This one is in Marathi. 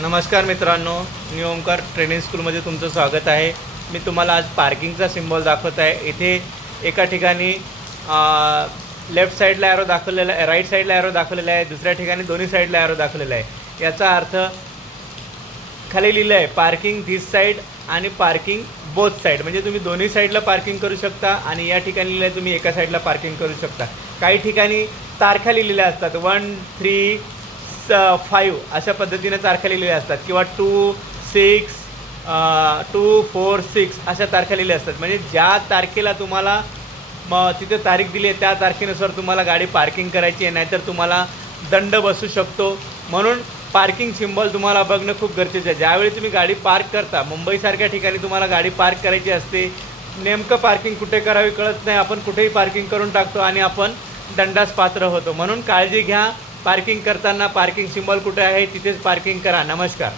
नमस्कार मित्रांनो, न्यू ओमकार ट्रेनिंग स्कूलमध्ये तुमचं स्वागत आहे. मी तुम्हाला आज पार्किंगचा सिम्बॉल दाखवत आहे. इथे एका ठिकाणी लेफ्ट साईडला ॲरो दाखवलेला आहे, राईट साईडला ॲरो दाखवलेला आहे, दुसऱ्या ठिकाणी दोन्ही साईडला ॲरो दाखवलेला आहे. याचा अर्थ खाली लिहिलं आहे पार्किंग धिस साईड आणि पार्किंग बोथ साईड, म्हणजे तुम्ही दोन्ही साईडला पार्किंग करू शकता आणि या ठिकाणी लिहिलं आहे तुम्ही एका साईडला पार्किंग करू शकता. काही ठिकाणी तारखा लिहिलेल्या असतात 1, 3, 5 अशा पद्धतीने तारखा लिहिलेल्या असतात किंवा 2, 6, 2, 4, 6 अशा तारखा लिहिल्या असतात. म्हणजे ज्या तारखेला तुम्हाला तिथे तारीख दिली आहे त्या तारखेनुसार तुम्हाला गाडी पार्किंग करायची आहे, नाहीतर तुम्हाला दंड बसू शकतो. म्हणून पार्किंग सिम्बॉल तुम्हाला बघणं खूप गरजेचं आहे. ज्यावेळी तुम्ही गाडी पार्क करता, मुंबईसारख्या ठिकाणी तुम्हाला गाडी पार्क करायची असते, नेमकं पार्किंग कुठे करावी कळत नाही, आपण कुठेही पार्किंग करून टाकतो आणि आपण दंडास पात्र होतो. म्हणून काळजी घ्या. पार्किंग करताना पार्किंग सिम्बॉल कुठे आहे तिथेच पार्किंग करा. नमस्कार.